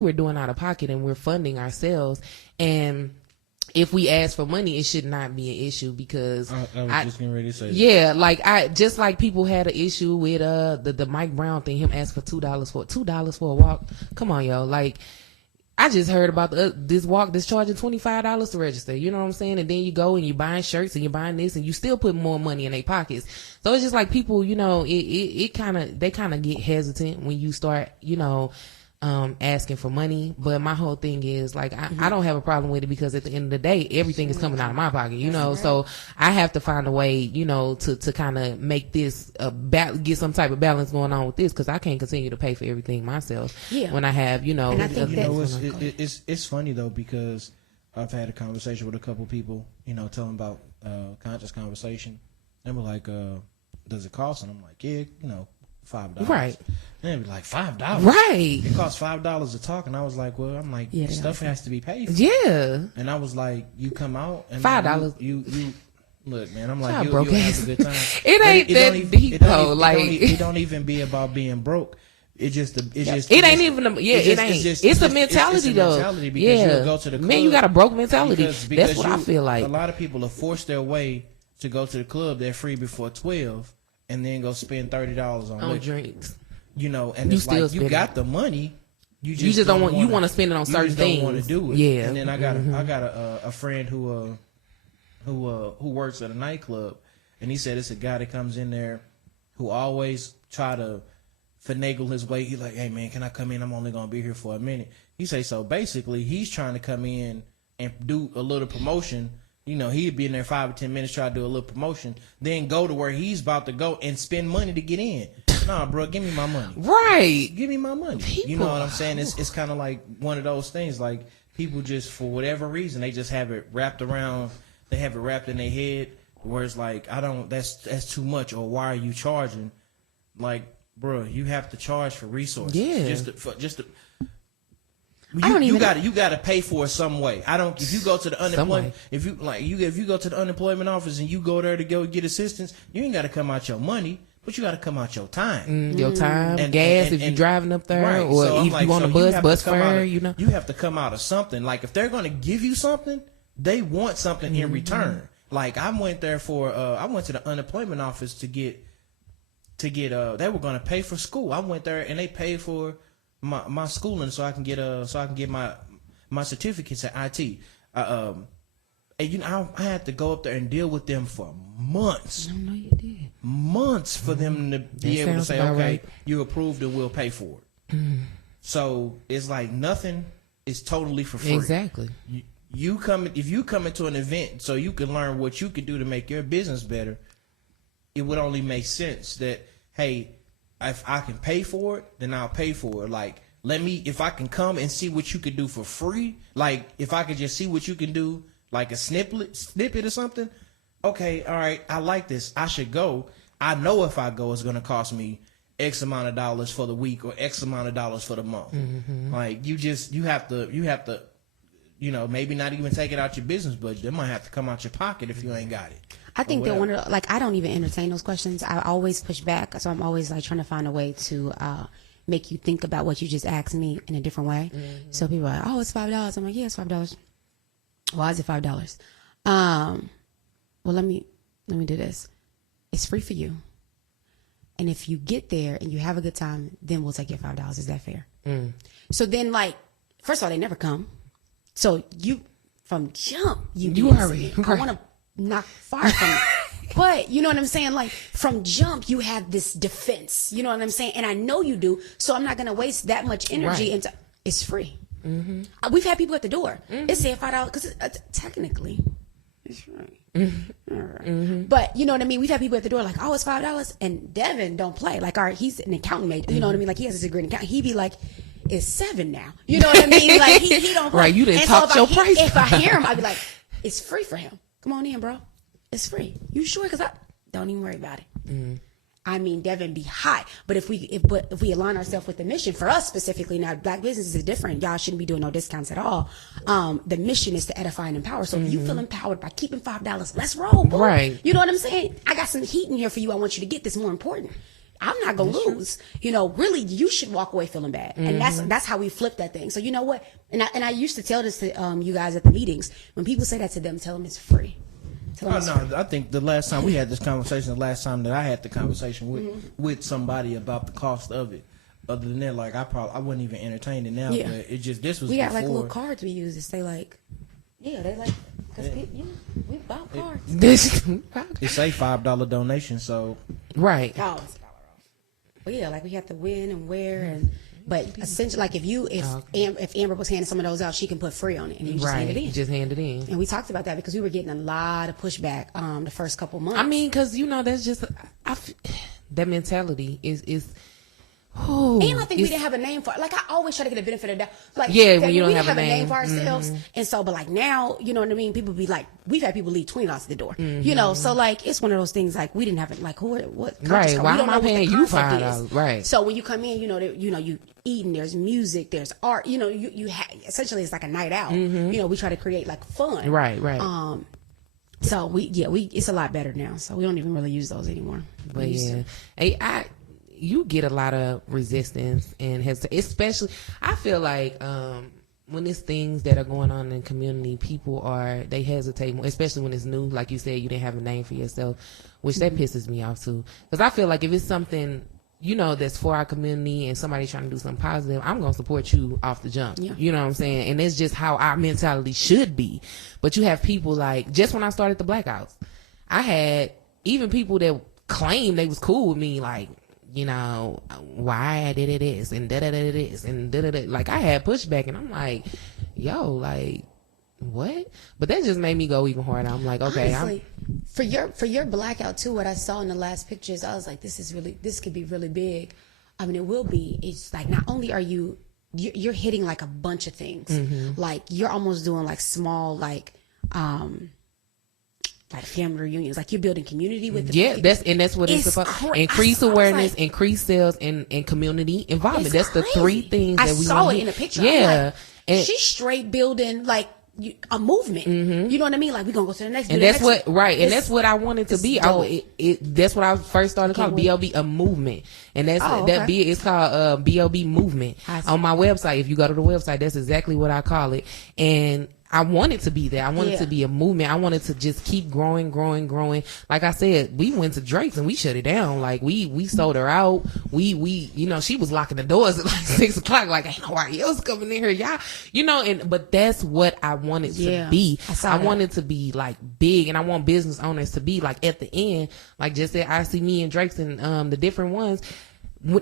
we're doing out of pocket and we're funding ourselves. And if we ask for money, it should not be an issue, because I was just getting ready to say yeah, like just like people had an issue with the Mike Brown thing, him asking for $2 for a walk. Come on, yo, like I just heard about this walk that's charging $25 to register. You know what I'm saying? And then you go and you buying shirts and you're buying this and you still put more money in their pockets. So it's just like people, you know, they kind of get hesitant when you start, you know, asking for money. But my whole thing is like, I don't have a problem with it, because at the end of the day, everything is coming out of my pocket, you know. So I have to find a way, you know, to kind of make this get some type of balance going on with this, because I can't continue to pay for everything myself when I have, you know. And I think it's funny though, because I've had a conversation with a couple people, you know, telling about conscious conversation, and we're like, does it cost? And I'm like, yeah, you know, $5. Right. And they'd be like, $5? Right. It costs $5 to talk. And I was like, well, I'm like, stuff has to be paid for. Yeah. And I was like, you come out and $5. You look, man, I'm like, you'll have a good time. It ain't that deep though. Like, it don't even be about being broke. It's a mentality though. Because you'll go to the club. Man, you got a broke mentality. Because that's what I feel like. A lot of people have forced their way to go to the club. They're free before 12, and then go spend $30 on drinks. You know, and it's like, you got the money. You just don't want. You want to spend it on certain things. You don't want to do it. Yeah. And then I got a friend who works at a nightclub, and he said it's a guy that comes in there who always try to finagle his way. He's like, hey man, can I come in? I'm only gonna be here for a minute. He say, so basically he's trying to come in and do a little promotion. You know, he'd be in there 5 or 10 minutes, try to do a little promotion, then go to where he's about to go and spend money to get in. Nah, bro, give me my money. Right. Give me my money. You know what I'm saying? It's kind of like one of those things, like people just, for whatever reason, they just have it wrapped around, they have it wrapped in their head, where it's like, that's too much, or why are you charging? Like, bro, you have to charge for resources. Yeah. You got to pay for it some way. If you go to the unemployment, if you go to the unemployment office and you go there to go get assistance, you ain't got to come out your money, but you got to come out your time. Your time, and gas, if you're driving up there, right. or so if like, you want a bus fare, you know. You have to come out of something. Like, if they're going to give you something, they want something in return. Like, I went there I went to the unemployment office to get they were going to pay for school. I went there and they paid for my schooling so I can get my certificates at IT. And you know, I had to go up there and deal with them for months. I know you did. Months for them to be able to say, okay, right, you approved and we'll pay for it. So it's like nothing is totally for free. Exactly. If you come into an event so you can learn what you can do to make your business better, it would only make sense that, hey, if I can pay for it, then I'll pay for it. Like, if I can come and see what you could do for free, like if I could just see what you can do, like a snippet or something. Okay, all right, I like this. I should go. I know if I go, it's going to cost me X amount of dollars for the week or X amount of dollars for the month. Like, you have to, you know, maybe not even take it out your business budget. It might have to come out your pocket if you ain't got it. I think that I don't even entertain those questions. I always push back. So I'm always like trying to find a way to make you think about what you just asked me in a different way. So people are like, oh, it's $5. I'm like, yeah, it's $5. Why is it $5? Well, let me do this. It's free for you. And if you get there and you have a good time, then we'll take your $5. Is that fair? So then, like, first of all, they never come. So you, from jump, you already, I want to not far from it. But you know what I'm saying? Like, from jump, you have this defense. You know what I'm saying? And I know you do. So I'm not going to waste that much energy. Right. It's free. We've had people at the door. It said $5 because technically it's free. All right. But you know what I mean? We've had people at the door like, oh, it's $5. And Devin don't play. Like, he's an accountant mate. You know what I mean? Like, he has a degree in accounting. He'd be like, it's $7 now. You know what I mean? Like, he don't play. Right, you didn't talk your price. If I hear him, I'd be like, it's free for him. Come on in, bro. It's free. You sure? Because I don't even worry about it. I mean, Devin be high. But if we align ourselves with the mission, for us specifically, now Black businesses is different. Y'all shouldn't be doing no discounts at all. The mission is to edify and empower. So if you feel empowered by keeping $5, let's roll, bro. Right. You know what I'm saying? I got some heat in here for you. I want you to get this more important. I'm not gonna lose. You know, really, you should walk away feeling bad, and that's how we flip that thing. So you know what? And I used to tell this to you guys at the meetings. When people say that to them, tell them it's free. Tell them it's free. No, I think the last time we had this conversation, the last time that I had the conversation with somebody about the cost of it. Other than that, like I wouldn't even entertain it now. Yeah. But it just this was We got before. like little cards we use to say like, yeah, they like because we bought cards. It say $5 donation, so Right. Oh, it's $1 off. But yeah, like we have to win and wear and. But essentially, like if Amber was handing some of those out, she can put free on it, and you just hand it in. You just hand it in. And we talked about that because we were getting a lot of pushback the first couple months. I mean, because that's just that mentality is. And I think we didn't have a name for it. Like, I always try to get a benefit of that. Like, when you don't we have didn't a have a name. name for ourselves. And so, but like now, you know what I mean? People be like, we've had people leave $20 at the door. You know, so like, it's one of those things like, we didn't have it. Like, what? Right. Why we don't am I know what the paying you concept $5? is. Right. So when you come in, you eating, there's music, there's art, essentially it's like a night out. You know, we try to create like fun. Right. So it's a lot better now. So we don't even really use those anymore. But yeah, hey, you get a lot of resistance and especially I feel like when it's things that are going on in the community, they hesitate more, especially when it's new. Like you said, you didn't have a name for yourself, which that pisses me off too. Because I feel like if it's something that's for our community and somebody trying to do something positive, I'm gonna support you off the jump. Yeah. You know what I'm saying? And it's just how our mentality should be. But you have people like, just when I started the Blackouts, I had even people that claimed they was cool with me, like, why I did this and this and da-da-da. Like, I had pushback, and I'm like, yo, like, what? But that just made me go even harder. I'm like, okay, honestly, for your Blackout too, what I saw in the last pictures, I was like, this could be really big. I mean, it will be. It's like, not only are you're hitting like a bunch of things, like you're almost doing like small, like family reunions, like you're building community with the people. That's what it's supposed to increase awareness, increase sales, and community involvement. That's crazy. The 3 things that we saw want. It in a picture. Yeah, and she's straight building like a movement. You know what I mean? Like, we're gonna go to the next. And that's what and that's what I wanted to be. That's what I first started calling BOB, a movement, and that's it's called BOB movement on my website. If you go to the website, that's exactly what I call it. And I want it to be there. I want it to be a movement. I want it to just keep growing. Like I said, we went to Drake's and we shut it down. Like, we sold her out. We she was locking the doors at like 6:00. Like, ain't nobody else coming in here, y'all. But that's what I wanted to be. I wanted to be like big, and I want business owners to be like at the end, like just at I See Me and Drake's and the different ones.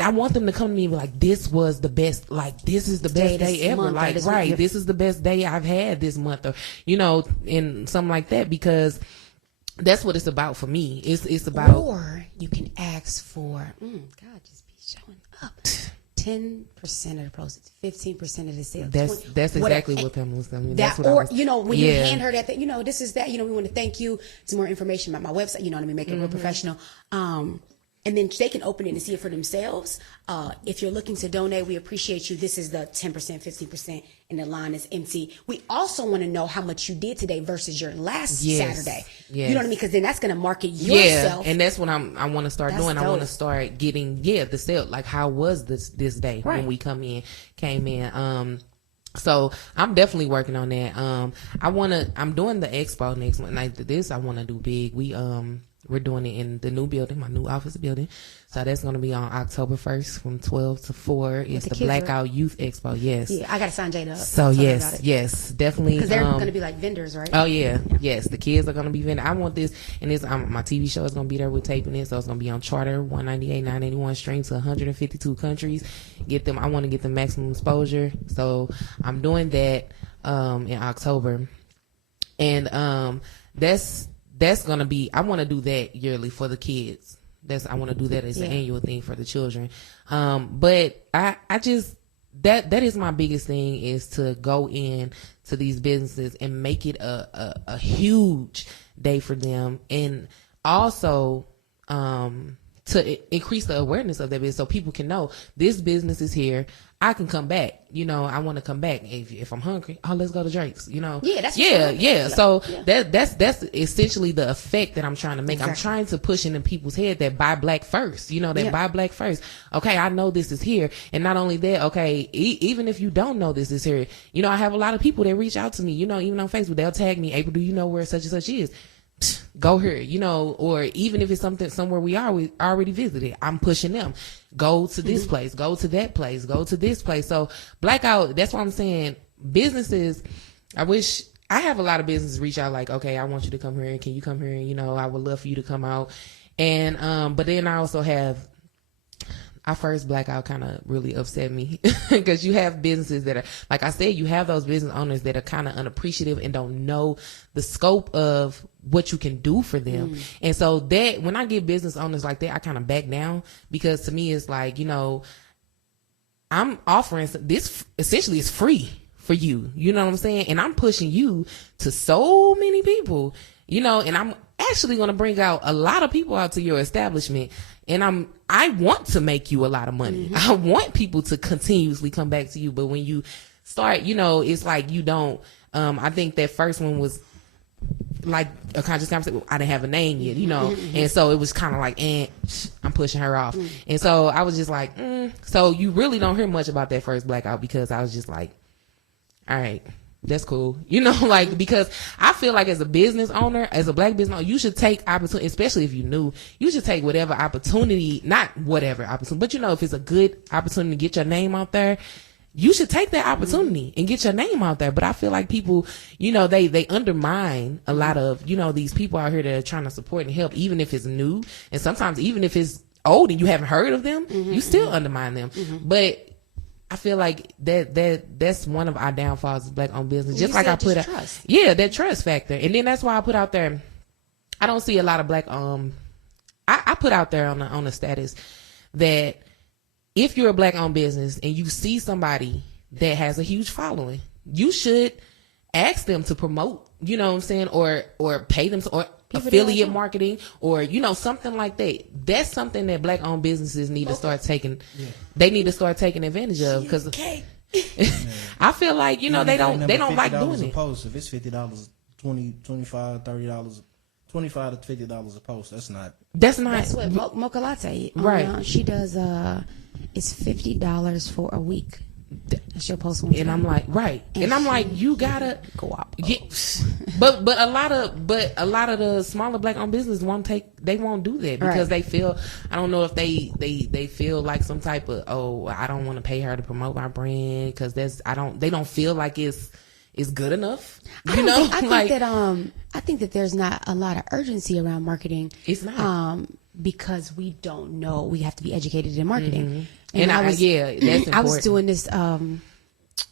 I want them to come to me and be like, this was the best, like, this is the best day ever. Month, like, right, this is the best day I've had this month, or, and something like that, because that's what it's about for me. It's about. Or you can ask for, God, just be showing up. 10% of the proceeds, 15% of the sales. That's exactly what Pamela was telling me. That's what when you hand her that, this is that, we want to thank you. Some more information about my website, you know what I mean? Make it real professional. And then they can open it and see it for themselves. If you're looking to donate, we appreciate you. This is the 10%, 15%, and the line is empty. We also want to know how much you did today versus your last Saturday. Yes. You know what I mean? Because then that's going to market yourself. Yeah, and that's what I want to start doing. Dope. I want to start getting, the sale. Like, how was this day when we came in? So I'm definitely working on that. I'm doing the expo next month. Like this, I want to do big. We're doing it in the new building, my new office building. So that's going to be on October 1st from 12 to 4. It's the Blackout Youth Expo. Yes. Yeah, I got to sign Jada up. So yes, definitely. Because they're going to be like vendors, right? Oh yeah. Yes. The kids are going to be vendors. I want this, and this my TV show is going to be there with taping it. So it's going to be on Charter 198, 981, stream to 152 countries. I want to get the maximum exposure. So I'm doing that in October, and that's going to be, I want to do that yearly for the kids. I want to do that as an annual thing for the children. But I just, that is my biggest thing, is to go in to these businesses and make it a huge day for them. And also, to increase the awareness of that business so people can know this business is here. I can come back. You know, I want to come back. If I'm hungry, let's go to Drake's, you know? Yeah, that's yeah. So Yeah. that's essentially the effect that I'm trying to make. Exactly. I'm trying to push in people's head that buy black first, you know, that Yeah. buy black first. Okay, I know this is here. And not only that, okay, even if you don't know this is here, you know, I have a lot of people that reach out to me, you know, even on Facebook, they'll tag me, April, do you know where such and such is? Go here, you know, or even if it's somewhere we already visited, I'm pushing them. Go to this place, go to that place, go to this place. So Blackout, that's what I'm saying. Businesses, I wish I have a lot of businesses reach out like, okay, I want you to come here, and can you come here? And, you know, I would love for you to come out. And but then I also have our first Blackout kind of really upset me because you have businesses that are, like I said, you have those business owners that are kind of unappreciative and don't know the scope of what you can do for them. And so that when I get business owners like that, I kind of back down because to me, it's like, you know, I'm offering this essentially is free for you. You know what I'm saying? And I'm pushing you to so many people, you know, and I'm actually going to bring out a lot of people out to your establishment. And I want to make you a lot of money. I want people to continuously come back to you. But when you start, you know, it's like you don't, I think that first one was like a conscious conversation. I didn't have a name yet, you know, and so it was kind of like, I'm pushing her off. And so I was just like, so you really don't hear much about that first Blackout because I was just like, all right, that's cool. You know, like, because I feel like as a business owner, as a black business owner, you should take opportunity, especially if you're new, you should take whatever opportunity, not whatever opportunity, but you know, if it's a good opportunity to get your name out there, you should take that opportunity and get your name out there. But I feel like people, you know, they undermine a lot of, you know, these people out here that are trying to support and help, even if it's new. And sometimes even if it's old and you haven't heard of them, you still undermine them. But I feel like that's one of our downfalls of black owned business. Just like I put out, trust. yeah, that trust factor. And then that's why I put out there, I don't see a lot of black, I put out there on the status that if you're a black owned business and you see somebody that has a huge following, you should ask them to promote, you know what I'm saying? Or pay them or affiliate marketing or, you know, something like that. That's something that black owned businesses need to start taking. They need to start taking advantage of because I feel like, you know, they don't like doing it. Post. If it's $50, $20, $25, $30, $25 to $50 a post, that's not. That's what Mocha Latte. Right. She does. It's $50 for a week. She'll post one. And I'm like, right. And I'm like, you gotta go up. But a lot of the smaller black owned businesses they won't do that because they feel, I don't know if they feel like some type of, I don't want to pay her to promote my brand because they don't feel like it's good enough. You know, I think that there's not a lot of urgency around marketing. It's not. Because we don't know, we have to be educated in marketing. And that's important. I was doing this. It's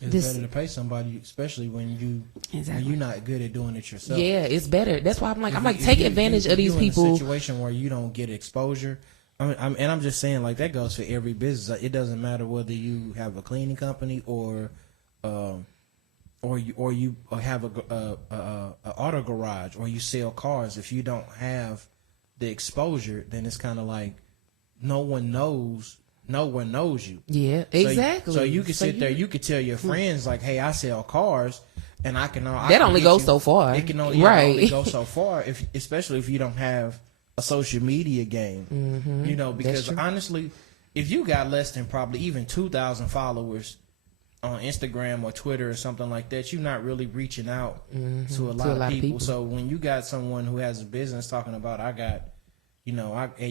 better to pay somebody, especially when you're not good at doing it yourself. Yeah, it's better. That's why I'm like, take advantage of these people. In a situation where you don't get exposure. And I'm just saying, like, that goes for every business. It doesn't matter whether you have a cleaning company or you have a auto garage or you sell cars. If you don't have the exposure, then it's kind of like no one knows you. Yeah, exactly. So you can sit there, you could tell your friends like, "Hey, I sell cars," and I can only go so far. It can only go so far, especially if you don't have a social media game. You know, because honestly, if you got less than probably even 2,000 followers on Instagram or Twitter or something like that, you're not really reaching out to a lot of people. So when you got someone who has a business talking about, and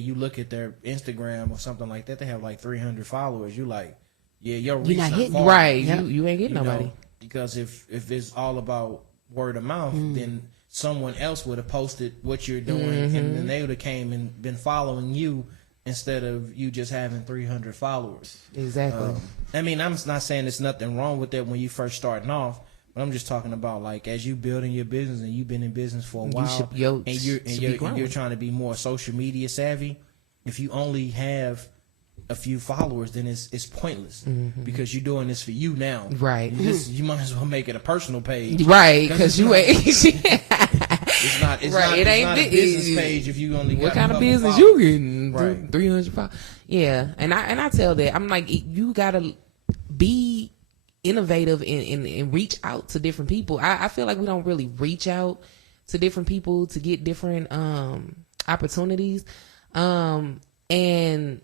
you look at their Instagram or something like that, they have like 300 followers. You like, your reach not hitting far. Right. You ain't getting nobody. Know, because if it's all about word of mouth, then someone else would have posted what you're doing, and then they would have came and been following you instead of you just having 300 followers. Exactly. I mean, I'm not saying there's nothing wrong with that when you first starting off, but I'm just talking about like as you building your business and you've been in business for a while, you're trying to be more social media savvy. If you only have a few followers, then it's pointless because you're doing this for you now. Right. You might as well make it a personal page. Right. Because you ain't. It's not. It's Right, not. it It's ain't not a big- business page if you only got What kind a of couple business followers. you getting? Right. 300. Yeah, and I tell that I'm like, you gotta be innovative and reach out to different people. I feel like we don't really reach out to different people to get different opportunities, and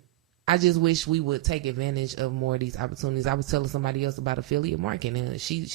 I just wish we would take advantage of more of these opportunities. I was telling somebody else about affiliate marketing, and she